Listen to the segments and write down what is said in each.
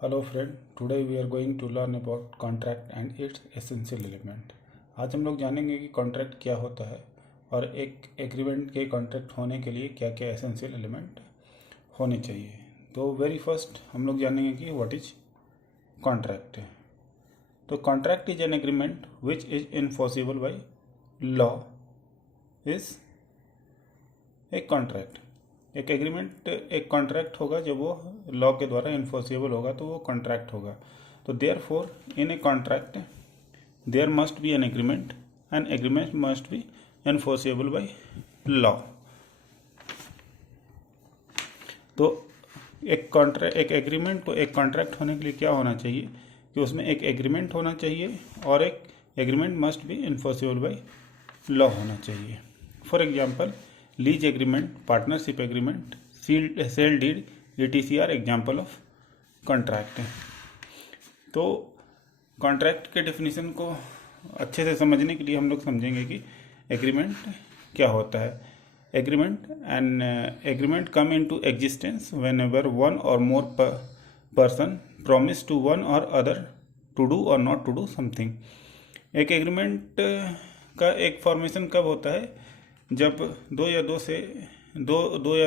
Hello friend, today we are going to learn about contract and its essential element. आज हम लोग जानेंगे कि कॉन्ट्रैक्ट क्या होता है और एक एग्रीमेंट के कॉन्ट्रैक्ट होने के लिए क्या क्या एसेंशियल एलिमेंट होने चाहिए। तो वेरी फर्स्ट हम लोग जानेंगे कि व्हाट इज कॉन्ट्रैक्ट। तो contract is an agreement which is enforceable by law is एक कॉन्ट्रैक्ट। एक एग्रीमेंट एक कॉन्ट्रैक्ट होगा जब वो लॉ के द्वारा इन्फोर्सिबल होगा तो वो कॉन्ट्रैक्ट होगा। तो therefore in a contract there must be an agreement and agreement must be enforceable by law. तो एक एग्रीमेंट को एक कॉन्ट्रैक्ट होने के लिए क्या होना चाहिए कि उसमें एक एग्रीमेंट होना चाहिए और एक agreement must be enforceable by law होना चाहिए। For example, lease agreement, partnership agreement, sale deed, ETC are example of contract. तो कॉन्ट्रैक्ट के डेफिनेशन को अच्छे से समझने के लिए हम लोग समझेंगे कि एग्रीमेंट क्या होता है। Agreement come into existence whenever one or more person promise to one or other to do or not to do something. एक एग्रीमेंट का एक फॉर्मेशन कब होता है? जब दो या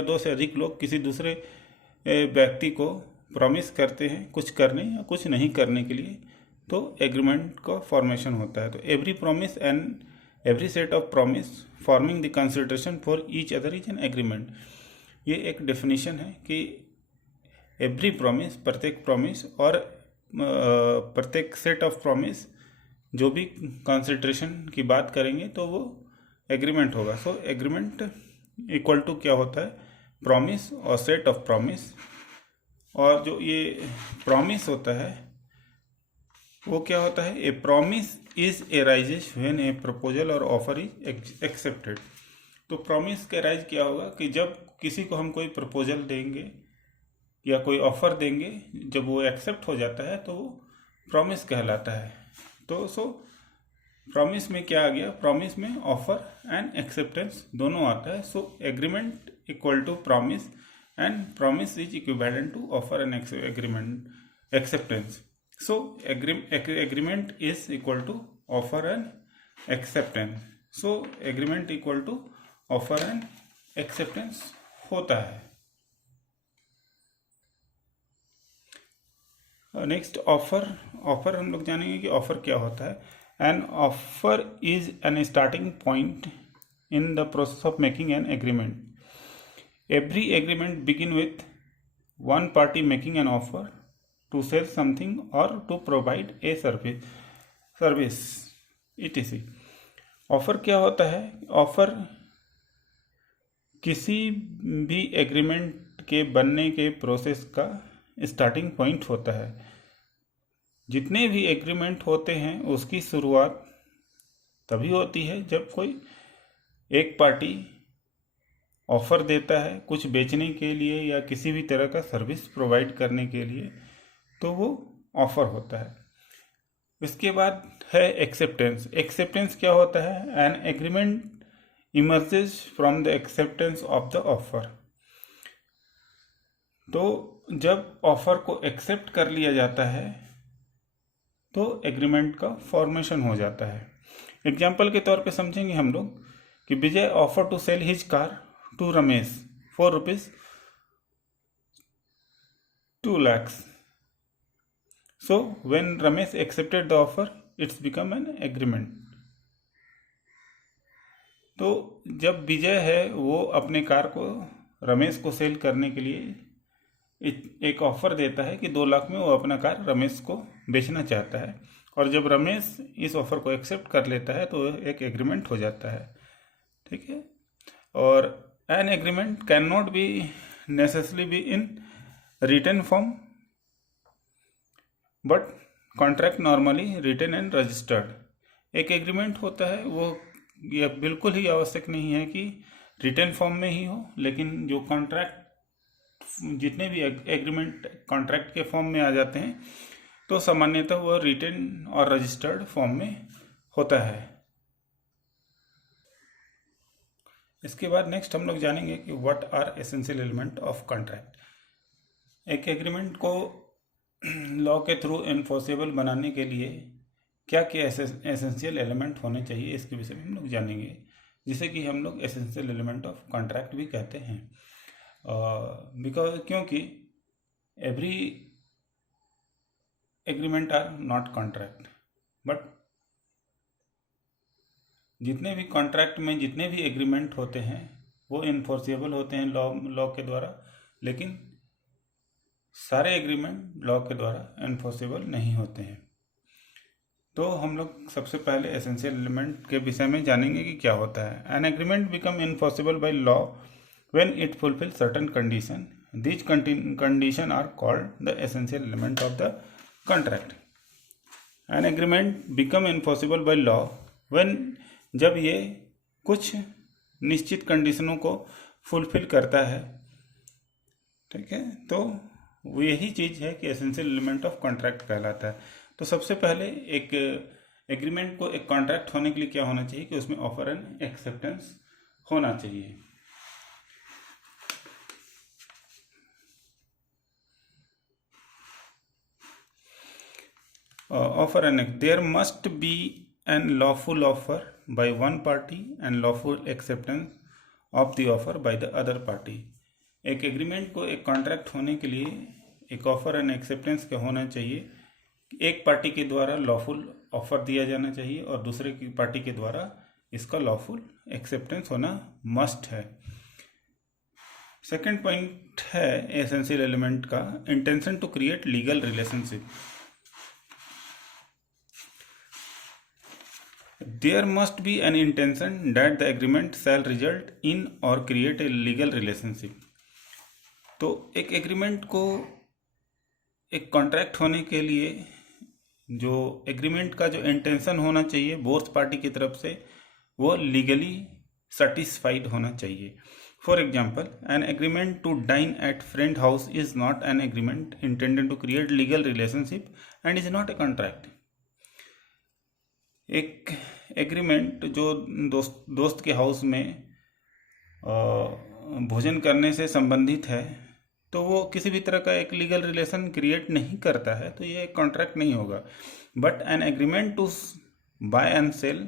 दो से अधिक लोग किसी दूसरे व्यक्ति को प्रॉमिस करते हैं कुछ करने या कुछ नहीं करने के लिए, तो एग्रीमेंट का फॉर्मेशन होता है। तो every promise and every set of promise forming the consideration for each other is an agreement. ये एक डेफिनेशन है कि एवरी प्रॉमिस, प्रत्येक प्रॉमिस और प्रत्येक सेट ऑफ प्रॉमिस जो भी कंसिडरेशन की बात करेंगे तो वो एग्रीमेंट होगा। सो एग्रीमेंट इक्वल टू क्या होता है? प्रॉमिस और सेट ऑफ प्रॉमिस। और जो ये प्रॉमिस होता है वो क्या होता है? ए promise is arises when A proposal और ऑफर इज एक्सेप्टेड। तो प्रॉमिस का राइज क्या होगा कि जब किसी को हम कोई प्रपोजल देंगे या कोई ऑफर देंगे, जब वो एक्सेप्ट हो जाता है तो वो प्रॉमिस कहलाता है। तो प्रॉमिस में क्या आ गया? प्रॉमिस में ऑफर एंड एक्सेप्टेंस दोनों आता है। So agreement equal to promise and promise is equivalent to offer and agreement acceptance. So agreement is equal to offer and acceptance. So agreement equal to offer and acceptance होता है। Next offer हम लोग जानेंगे कि offer क्या होता है। An offer is an starting point in the process of making an agreement. Every agreement begins with one party making an offer to sell something or to provide a service etc. Offer क्या होता है? Offer किसी भी agreement के बनने के process का starting point होता है। जितने भी एग्रीमेंट होते हैं उसकी शुरुआत तभी होती है जब कोई एक पार्टी ऑफर देता है कुछ बेचने के लिए या किसी भी तरह का सर्विस प्रोवाइड करने के लिए, तो वो ऑफर होता है। इसके बाद है एक्सेप्टेंस। एक्सेप्टेंस क्या होता है? An agreement emerges from the acceptance of the offer. तो जब ऑफर को एक्सेप्ट कर लिया जाता है तो एग्रीमेंट का फॉर्मेशन हो जाता है। एग्जाम्पल के तौर पे समझेंगे हम लोग कि Vijay offer to sell his car to Ramesh for ₹2 lakh. So when Ramesh accepted the offer it's become an agreement. तो जब विजय है वो अपने कार को रमेश को सेल करने के लिए एक ऑफर देता है कि 2 लाख में वो अपना कार रमेश को बेचना चाहता है, और जब रमेश इस ऑफर को एक्सेप्ट कर लेता है तो एक एग्रीमेंट हो जाता है। ठीक है। और an agreement can not be necessarily be in written form but contract normally written and registered. एक एग्रीमेंट होता है वो यह बिल्कुल ही आवश्यक नहीं है कि रिटन फॉर्म में ही हो, लेकिन जो कॉन्ट्रैक्ट जितने भी एग्रीमेंट कॉन्ट्रैक्ट के फॉर्म में आ जाते हैं तो सामान्यतः वह रिटन और रजिस्टर्ड फॉर्म में होता है। इसके बाद नेक्स्ट हम लोग जानेंगे कि what are essential element of contract. एक एग्रीमेंट को लॉ के थ्रू इन्फोर्सेबल बनाने के लिए क्या क्या एसेंशियल एलिमेंट होने चाहिए, इसके विषय में हम लोग जानेंगे, जिसे कि हम लोग एसेंशियल एलिमेंट ऑफ कॉन्ट्रैक्ट भी कहते हैं। क्योंकि every agreement are not contract, but जितने भी कॉन्ट्रैक्ट में जितने भी एग्रीमेंट होते हैं वो इन्फोर्सेबल होते हैं लॉ के द्वारा, लेकिन सारे एग्रीमेंट लॉ के द्वारा इन्फोर्सेबल नहीं होते हैं। तो हम लोग सबसे पहले एसेंशियल एलिमेंट के विषय में जानेंगे कि क्या होता है। An agreement become enforceable by law when it fulfil certain condition, this condition are called the essential element of the contract. An agreement become enforceable by law when, जब ये कुछ निश्चित कंडीशनों को फुलफिल करता है, ठीक है, तो वो यही चीज़ है कि एसेंशियल एलिमेंट ऑफ कॉन्ट्रैक्ट कहलाता है। तो सबसे पहले एक एग्रीमेंट को एक कॉन्ट्रैक्ट होने के लिए क्या होना चाहिए कि उसमें ऑफर एंड एक्सेप्टेंस होना चाहिए। Offer and there must be an lawful offer by one party and lawful acceptance of the offer by the other party। एक एग्रीमेंट को एक कॉन्ट्रैक्ट होने के लिए एक ऑफर एंड एक्सेप्टेंस का होना चाहिए। एक पार्टी के द्वारा लॉफुल ऑफर दिया जाना चाहिए और दूसरे की पार्टी के द्वारा इसका लॉफुल एक्सेप्टेंस होना मस्ट है। सेकंड पॉइंट है एसेंशियल एलिमेंट का, intention to create legal relationship. There must be an intention that the agreement shall result in or create a legal relationship। तो एक एग्रीमेंट को एक कॉन्ट्रैक्ट होने के लिए जो एग्रीमेंट का जो इंटेंशन होना चाहिए बोथ पार्टी की तरफ से, वो लीगली सेटिस्फाइड होना चाहिए। For example, an agreement to dine at friend house is not an agreement intended to create legal relationship and is not a contract. एक एग्रीमेंट जो दोस्त के हाउस में भोजन करने से संबंधित है, तो वो किसी भी तरह का एक लीगल रिलेशन क्रिएट नहीं करता है, तो ये एक कॉन्ट्रैक्ट नहीं होगा। But an agreement to buy and sale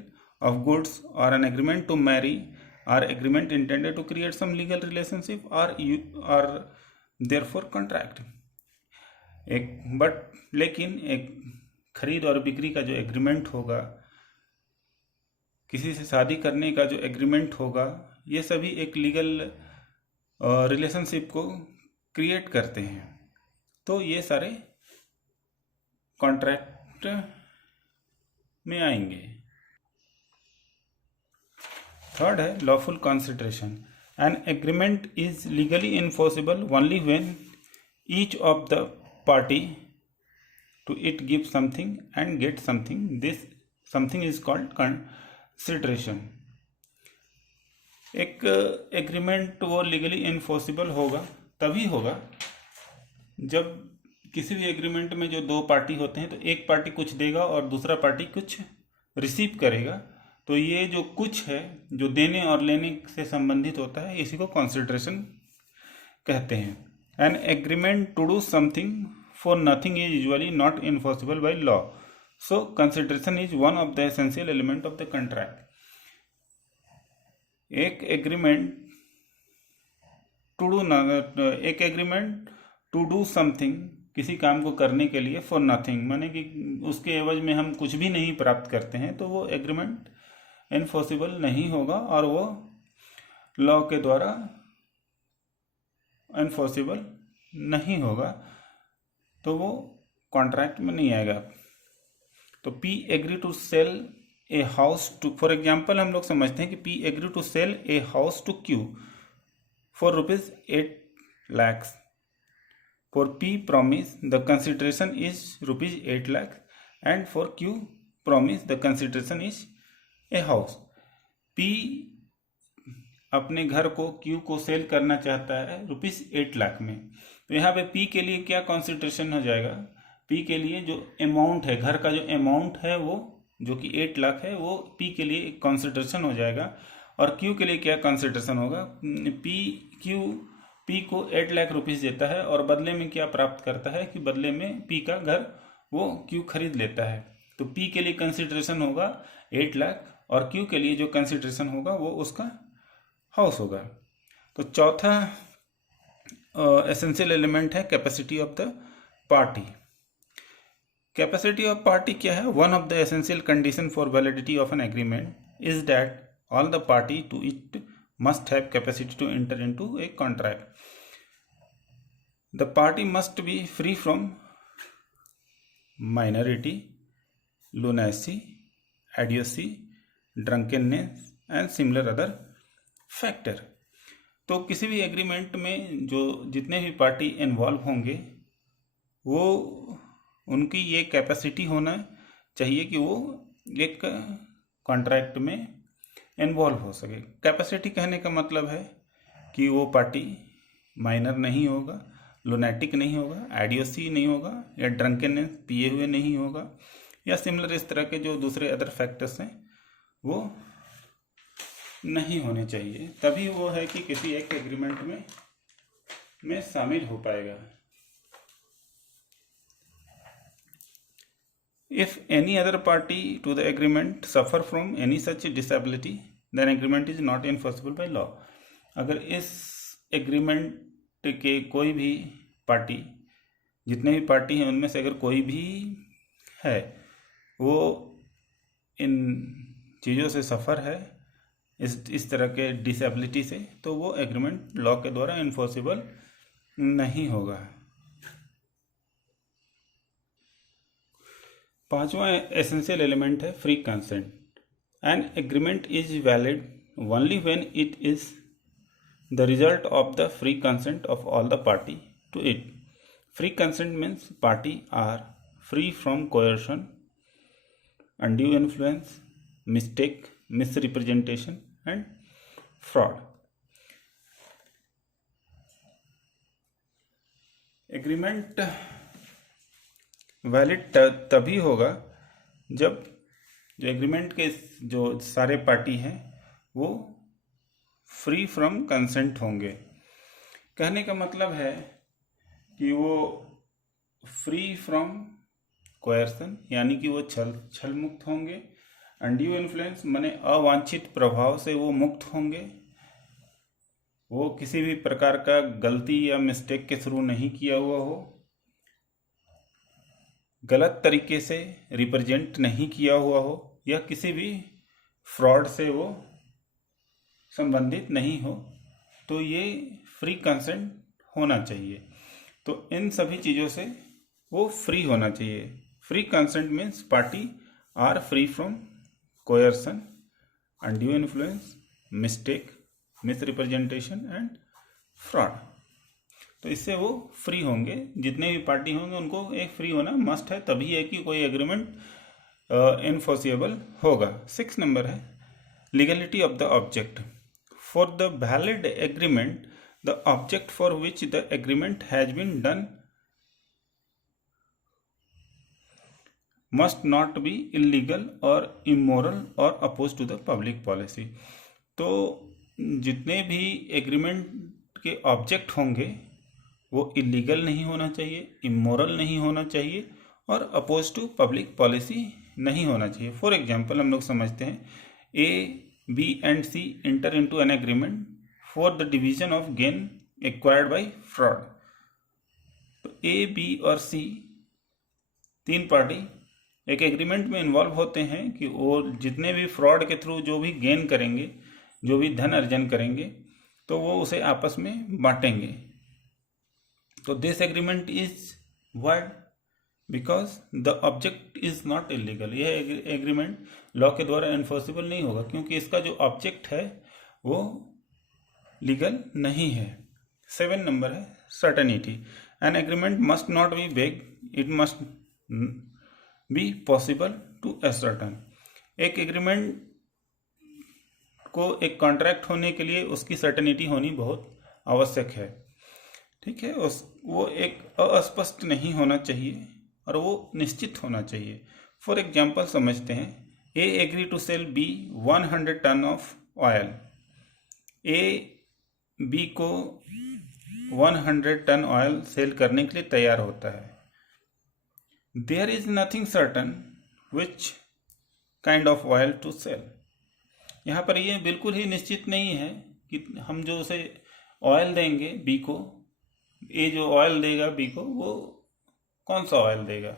of goods or an agreement to marry are agreement intended to create some legal relationship are therefore contract. लेकिन एक खरीद और बिक्री का जो एग्रीमेंट होगा, किसी से शादी करने का जो एग्रीमेंट होगा, ये सभी एक लीगल रिलेशनशिप को क्रिएट करते हैं। तो ये सारे कॉन्ट्रैक्ट में आएंगे। थर्ड है lawful consideration. An agreement is legally enforceable only when each of the party to it give something and get something. This something is called consideration. एक एग्रीमेंट वो लीगली इन्फोर्सेबल होगा तभी होगा जब किसी भी एग्रीमेंट में जो दो पार्टी होते हैं, तो एक पार्टी कुछ देगा और दूसरा पार्टी कुछ रिसीव करेगा। तो ये जो कुछ है, जो देने और लेने से संबंधित होता है, इसी को कंसिडरेशन कहते हैं। An agreement to do something for nothing is usually not enforceable by law, so consideration is one of the essential element of the contract. एक एग्रीमेंट टू डू समथिंग, किसी काम को करने के लिए, फॉर नथिंग माने कि उसके एवज में हम कुछ भी नहीं प्राप्त करते हैं, तो वो एग्रीमेंट इन्फोर्सेबल नहीं होगा और वो लॉ के द्वारा इन्फोर्सेबल नहीं होगा, तो वो कॉन्ट्रैक्ट में नहीं आएगा। तो P agree to sell a house to, for example हम लोग समझते हैं कि P agree to sell a house to Q for ₹8 lakhs। For P promise the consideration is ₹8 lakhs and for Q promise the consideration is a house. P अपने घर को Q को cell करना चाहता है ₹8 लाख में, तो यहाँ पे पी के लिए क्या कंसिडरेशन हो जाएगा? पी के लिए जो अमाउंट है, घर का जो अमाउंट है वो जो कि 8 लाख है, वो पी के लिए कंसिडरेशन हो जाएगा। और क्यू के लिए क्या कंसिडरेशन होगा? पी क्यू पी को 8 लाख रुपीस देता है और बदले में क्या प्राप्त करता है कि बदले में पी का घर वो क्यू खरीद लेता है। तो पी के लिए कंसिडरेशन होगा 8 लाख और क्यू के लिए जो कंसिडरेशन होगा वो उसका हाउस होगा। तो चौथा एसेंशियल एलिमेंट है capacity of the party. Capacity of party क्या है? One of the essential condition for validity of an agreement is that all the party to it must have capacity to enter into a contract. The party must be free from minority, lunacy, idiocy, drunkenness and similar other factor. तो किसी भी agreement में जो जितने भी party involve होंगे वो उनकी ये कैपेसिटी होना चाहिए कि वो एक कॉन्ट्रैक्ट में इन्वॉल्व हो सके। कैपेसिटी कहने का मतलब है कि वो पार्टी माइनर नहीं होगा, लुनैटिक नहीं होगा, आइडियोसी नहीं होगा या ड्रंकनेस पिए हुए नहीं होगा या सिमिलर इस तरह के जो दूसरे अदर फैक्टर्स हैं वो नहीं होने चाहिए, तभी वो है कि किसी एक एग्रीमेंट में शामिल हो पाएगा। If any other party to the agreement suffer from any such disability, then agreement is not enforceable by law. अगर इस एग्रीमेंट के कोई भी पार्टी, जितने भी पार्टी हैं उनमें से अगर कोई भी है वो इन चीज़ों से सफ़र है, इस तरह के डिसेबिलिटी से, तो वो एग्रीमेंट लॉ के द्वारा इन्फोर्सेबल नहीं होगा। पांचवा एसेंशियल एलिमेंट है free consent. An agreement is valid only when it is the result of the free consent of all the party to it. Free consent means party are free from coercion, undue influence, mistake, misrepresentation and fraud. Agreement valid तभी होगा जब जो agreement के जो सारे party हैं वो free from consent होंगे। कहने का मतलब है कि वो फ्री फ्रॉम कोयर्सन यानी कि वो छल मुक्त होंगे, अनड्यू इन्फ्लुएंस माने अवांछित प्रभाव से वो मुक्त होंगे, वो किसी भी प्रकार का गलती या मिस्टेक के थ्रू नहीं किया हुआ हो, गलत तरीके से रिप्रेजेंट नहीं किया हुआ हो या किसी भी फ्रॉड से वो संबंधित नहीं हो, तो ये फ्री कंसेंट होना चाहिए। तो इन सभी चीज़ों से वो फ्री होना चाहिए। Free consent means party are free from coercion, undue influence, mistake, misrepresentation and fraud. तो इससे वो फ्री होंगे। जितने भी पार्टी होंगे उनको एक फ्री होना मस्ट है, तभी है कि कोई एग्रीमेंट इन्फोर्सेबल होगा। 6 नंबर है legality of the object. For the valid agreement the object for which the agreement has been done must not be illegal और इमोरल और oppose to the public policy. तो जितने भी एग्रीमेंट के object होंगे वो इलीगल नहीं होना चाहिए, इमोरल नहीं होना चाहिए और अपोज टू पब्लिक पॉलिसी नहीं होना चाहिए। फॉर एग्जाम्पल हम लोग समझते हैं a, b and c enter into an agreement for the division of gain acquired by fraud. तो ए, बी और सी तीन पार्टी एक एग्रीमेंट में इन्वॉल्व होते हैं कि वो जितने भी फ्रॉड के थ्रू जो भी गेन करेंगे, जो भी धन अर्जन करेंगे, तो वो उसे आपस में बांटेंगे। तो this agreement is wide because the object is not illegal. यह एग्रीमेंट लॉ के द्वारा एनफोर्सेबल नहीं होगा क्योंकि इसका जो ऑब्जेक्ट है वो लीगल नहीं है। 7 नंबर है certainty. An agreement must not be vague, it must be possible to ascertain. एक एग्रीमेंट को एक कॉन्ट्रैक्ट होने के लिए उसकी सर्टेनिटी होनी बहुत आवश्यक है। ठीक है, वो एक अस्पष्ट नहीं होना चाहिए और वो निश्चित होना चाहिए। फॉर एग्जाम्पल समझते हैं a agree to sell b 100 ton of oil. A b को 100 टन ऑयल सेल करने के लिए तैयार होता है। There is nothing certain which kind of oil to sell. यहाँ पर ये बिल्कुल ही निश्चित नहीं है कि हम जो उसे ऑयल देंगे बी को, ये जो ऑयल देगा बी को वो कौन सा ऑयल देगा,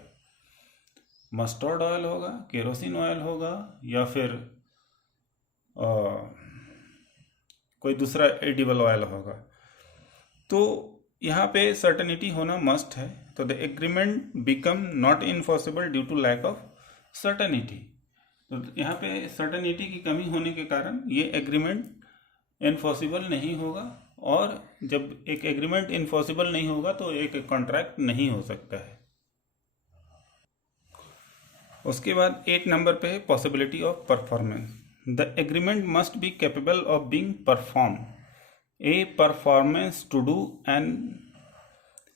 मस्टर्ड ऑयल होगा, केरोसिन ऑयल होगा, या फिर कोई दूसरा एडिबल ऑयल होगा। तो यहाँ पे सर्टेनिटी होना मस्ट है। तो the agreement become not enforceable due to lack of certainty. तो यहाँ पे सर्टेनिटी की कमी होने के कारण ये एग्रीमेंट इनफॉर्सिबल नहीं होगा, और जब एक एग्रीमेंट इनफॉर्सिबल नहीं होगा तो एक कॉन्ट्रैक्ट नहीं हो सकता है। उसके बाद 8 नंबर पे है possibility of performance. The agreement must be capable of being perform. A performance to do an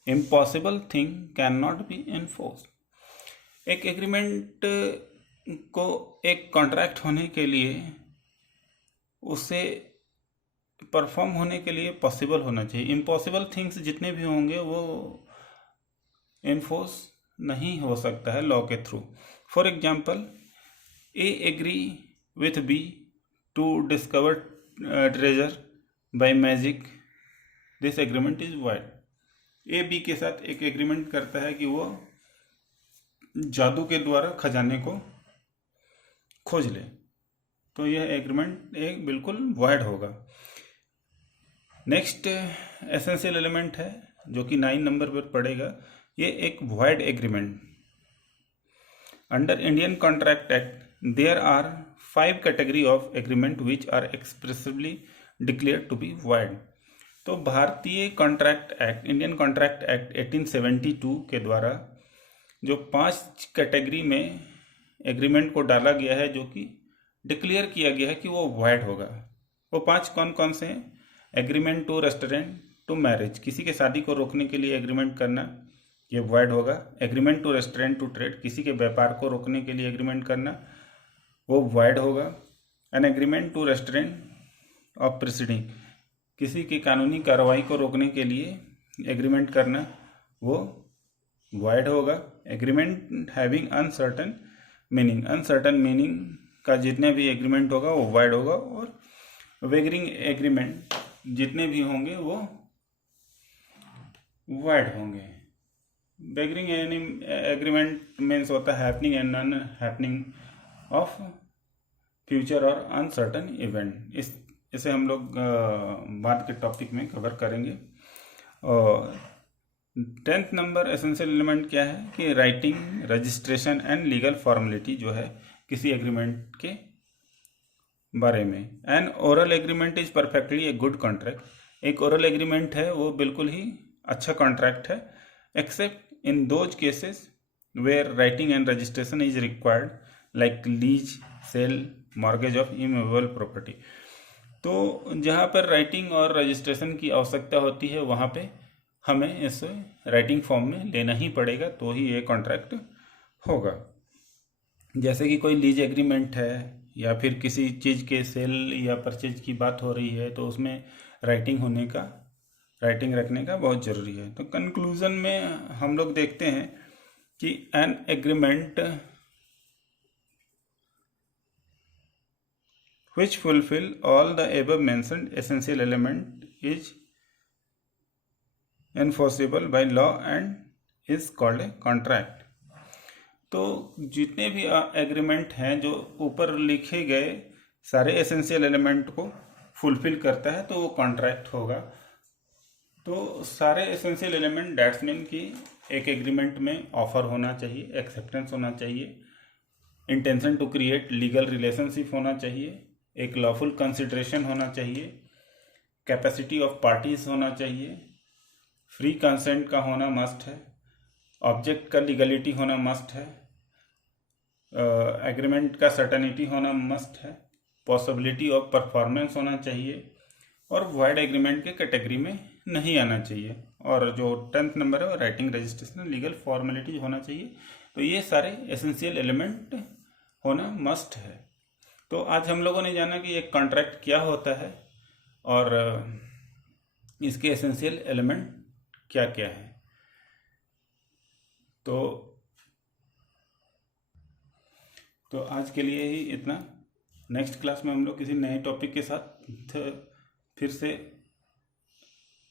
impossible thing can not be enforce. एक एग्रीमेंट को एक कॉन्ट्रैक्ट होने के लिए उसे परफॉर्म होने के लिए पॉसिबल होना चाहिए। इम्पॉसिबल थिंग्स जितने भी होंगे वो एनफोर्स नहीं हो सकता है लॉ के through. For example, A agree with B to discover treasure by magic, this agreement is void. A B के साथ एक एग्रीमेंट करता है कि वो जादू के द्वारा खजाने को खोज ले, तो यह एग्रीमेंट एक बिल्कुल वाइड होगा। नेक्स्ट एसेंशियल एलिमेंट है जो कि 9 नंबर पर पड़ेगा, ये एक void agreement. Under Indian contract act there are 5 category of agreement which are expressively declared to be void. तो भारतीय contract act, Indian contract act 1872 के द्वारा जो 5 कैटेगरी में एग्रीमेंट को डाला गया है, जो कि डिक्लेयर किया गया है कि वो वाइड होगा। वो 5 कौन कौन से हैं? Agreement to restraint to marriage, किसी के शादी को रोकने के लिए एग्रीमेंट करना, ये वाइड होगा। Agreement to restraint to trade, किसी के व्यापार को रोकने के लिए एग्रीमेंट करना, वो वाइड होगा। An agreement to restraint of proceeding, किसी की कानूनी कार्रवाई को रोकने के लिए एग्रीमेंट करना, वो वाइड होगा। Agreement having uncertain meaning, uncertain meaning का जितने भी एग्रीमेंट होगा वो वाइड होगा। और वेगरिंग एग्रीमेंट जितने भी होंगे वो वाइड होंगे। वेगरिंग एग्रीमेंट मीन्स होता है happening and non happening of future और अनसर्टन इवेंट। इसे हम लोग बाद के टॉपिक में कवर करेंगे। और 10th नंबर एसेंशियल एलिमेंट क्या है कि writing, registration and legal formality जो है किसी एग्रीमेंट के बारे में। An oral agreement is perfectly a good contract. एक ओरल एग्रीमेंट है वो बिल्कुल ही अच्छा कॉन्ट्रैक्ट है, except in those cases where writing and registration is required, like lease, sale, mortgage of immovable property. तो जहाँ पर राइटिंग और रजिस्ट्रेशन की आवश्यकता होती है वहाँ पे हमें इसे राइटिंग फॉर्म में लेना ही पड़ेगा, तो ही ये कॉन्ट्रैक्ट होगा। जैसे कि कोई लीज एग्रीमेंट है या फिर किसी चीज़ के सेल या परचेज की बात हो रही है, तो उसमें राइटिंग रखने का बहुत ज़रूरी है। तो कंक्लूजन में हम लोग देखते हैं कि an agreement which fulfill all the above mentioned essential element is enforceable by law and is called a contract। तो जितने भी एग्रीमेंट हैं जो ऊपर लिखे गए सारे एसेंशियल एलिमेंट को फुलफिल करता है तो वो कॉन्ट्रैक्ट होगा। तो सारे एसेंशियल एलिमेंट दैट्स मीन कि एक एग्रीमेंट में ऑफर होना चाहिए, एक्सेप्टेंस होना चाहिए, intention to create legal relationship होना चाहिए, एक लॉफुल कंसिडरेशन होना चाहिए, कैपेसिटी ऑफ पार्टीज होना चाहिए, फ्री कंसेंट का होना मस्ट है, ऑब्जेक्ट का लीगलिटी होना मस्ट है, एग्रीमेंट का सर्टेनिटी होना मस्ट है, पॉसिबिलिटी ऑफ परफॉर्मेंस होना चाहिए, और वाइड एग्रीमेंट के कैटेगरी में नहीं आना चाहिए। और जो 10th नंबर है वो राइटिंग, रजिस्ट्रेशन, लीगल फॉर्मेलिटी होना चाहिए। तो ये सारे एसेंशियल एलिमेंट होना मस्ट है। तो आज हम लोगों ने जाना कि एक कॉन्ट्रैक्ट क्या होता है और इसके एसेंशियल एलिमेंट क्या क्या है। तो आज के लिए ही इतना। नेक्स्ट क्लास में हम लोग किसी नए टॉपिक के साथ फिर से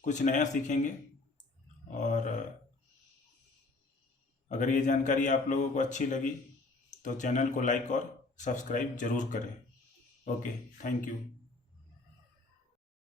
कुछ नया सीखेंगे। और अगर ये जानकारी आप लोगों को अच्छी लगी तो चैनल को लाइक और सब्सक्राइब ज़रूर करें। Okay, thank you.